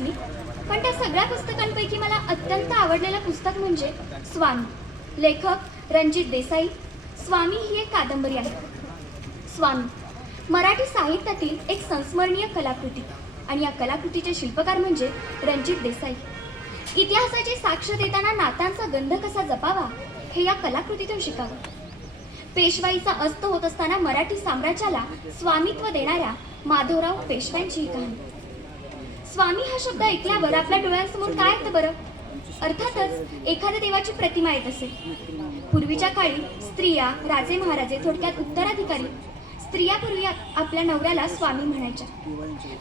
वाचली. पण त्या सगळ्या पुस्तकांपैकी मला अत्यंत आवडलेलं पुस्तक म्हणजे स्वामी. लेखक रणजित देसाई. स्वामी ही एक कादंबरी आहे. स्वामी. मराठी साहित्यातील एक संस्मरणीय कलाकृती आणि या कलाकृतीचे शिल्पकार म्हणजे रणजित देसाई. इतिहासाची साक्ष देताना नात्यांचा गंध कसा जपावा हे या कलाकृतीतून शिकावं. पेशवाईचा अस्त होत असताना मराठी साम्राज्याला स्वामित्व देणाऱ्या माधवराव पेशव्यांची ही कहाणी. स्वामी हा शब्द ऐकल्यावर आपल्या डोळ्यांसमोर काय येतं बरं? अर्थातच एखाद्या देवाची प्रतिमा येत असेल. पूर्वीच्या काळी स्त्रिया राजे महाराजे थोडक्यात उत्तराधिकारी स्त्रिया पूर्वी आपल्या नवऱ्याला स्वामी म्हणायच्या.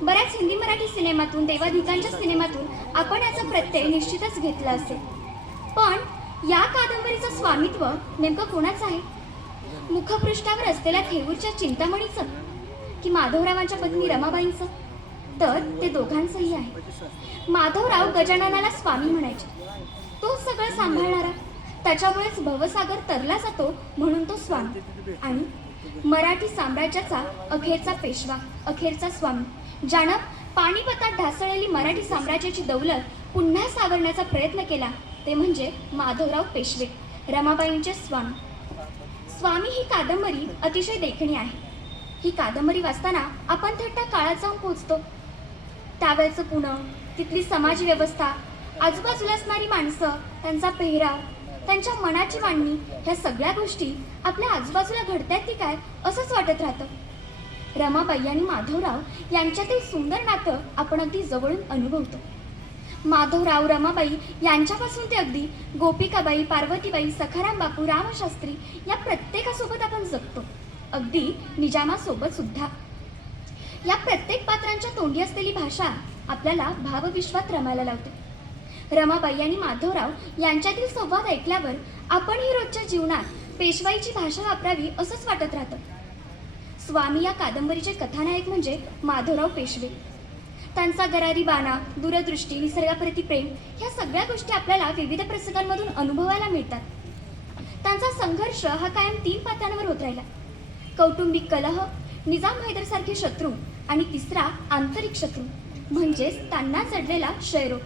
बऱ्याच हिंदी मराठी सिनेमातून देवाधिकांच्या सिनेमातून आपण याचा प्रत्यय निश्चितच घेतला असेल. पण या कादंबरीचं स्वामित्व नेमकं कोणाचं आहे? मुखपृष्ठावर असलेल्या थेऊरच्या चिंतामणीचं की माधवरावांच्या पत्नी रमाबाईंचं? तर ते दोघांचंही आहे. माधवराव गजाननाला स्वामी म्हणायचे. तो सगळं सांभाळणारा. त्याच्यामुळेच भवसागर तरला जातो म्हणून तो स्वामी. आणि मराठी साम्राज्याचा अखेरचा पेशवा अखेरचा स्वामी ज्यानं पाणीपतात ढासळलेली मराठी साम्राज्याची दौलत पुन्हा सावरण्याचा प्रयत्न केला ते म्हणजे माधवराव पेशवे रमाबाईंचे स्वामी. स्वामी ही कादंबरी अतिशय देखणी आहे. ही कादंबरी वाचताना आपण थट्टा काळात जाऊन पोचतो त्यावेळचं पुणं तिथली समाज व्यवस्था आजूबाजूला असणारी माणसं त्यांचा पेहराव त्यांच्या मनाची मांडणी ह्या सगळ्या गोष्टी आपल्या आजूबाजूला घडतायत की काय असंच वाटत राहतं. रमाबाई आणि माधवराव यांच्यातील सुंदर नातं आपण अगदी जवळून अनुभवतो. माधवराव रमाबाई यांच्यापासून ते अगदी गोपिकाबाई पार्वतीबाई सखाराम बापू रामशास्त्री या प्रत्येकासोबत आपण जगतो. अगदी निजामासोबत सुद्धा. या प्रत्येक पात्रांच्या तोंडी असलेली भाषा आपल्याला भावविश्वात रमायला लावते. रमाबाई आणि माधवराव यांच्यातील संवाद ऐकल्यावर आपण ही रोजच्या जीवनात पेशवाईची भाषा वापरावी असंच वाटत राहतं. स्वामी या कादंबरीचे कथानायक म्हणजे माधवराव पेशवे. त्यांचा गरारी बाणा दूरदृष्टी निसर्गाप्रती प्रेम ह्या सगळ्या गोष्टी आपल्याला विविध प्रसंगांमधून अनुभवायला मिळतात. त्यांचा संघर्ष हा कायम तीन पात्रांवर होत राहिला. कौटुंबिक कलह निजाम हैदरसारखे शत्रू आणि तिसरा आंतरिक शत्रू. म्हणजेच त्यांना चढलेला क्षयरोग.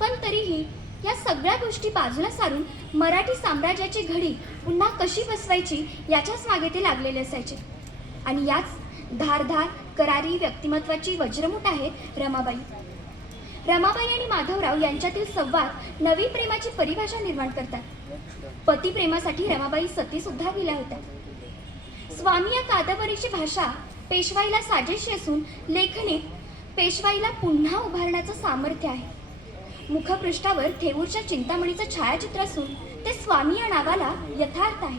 पण तरीही या सगळ्या गोष्टी बाजूला सारून मराठी साम्राज्याची घडी पुन्हा कशी बसवायची याच्याच मागे ते लागलेले असायचे. आणि याच धारधार करारी व्यक्तिमत्वाची वज्रमुठ आहे रमाबाई. रमाबाई आणि माधवराव यांच्यातील संवाद नवी प्रेमाची परिभाषा निर्माण करतात. पती प्रेमासाठी रमाबाई सती सुद्धा गेल्या होत्या. स्वामी या कादंबरीची भाषा पेशवाईला साजेशी असून लेखणीत पेशवाईला पुन्हा उभारण्याचं सामर्थ्य आहे. मुखपृष्ठावर थेऊरच्या चिंतामणीचं छायाचित्र असून ते स्वामी या नावाला यथार्थ आहे.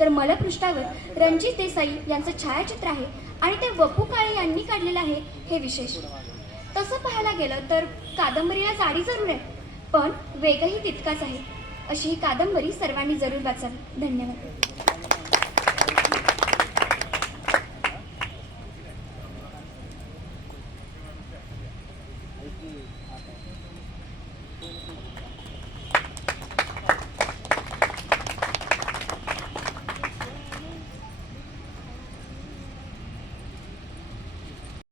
तर मलपृष्ठावर रणजित देसाई यांचं छायाचित्र आहे आणि ते वपू काळे यांनी काढलेलं आहे हे विशेष. तसं पाहायला गेलं तर कादंबरीला जाडी जरूर आहे पण वेगही तितकाच आहे. अशी ही कादंबरी सर्वांनी जरूर वाचावी. धन्यवाद. Okay.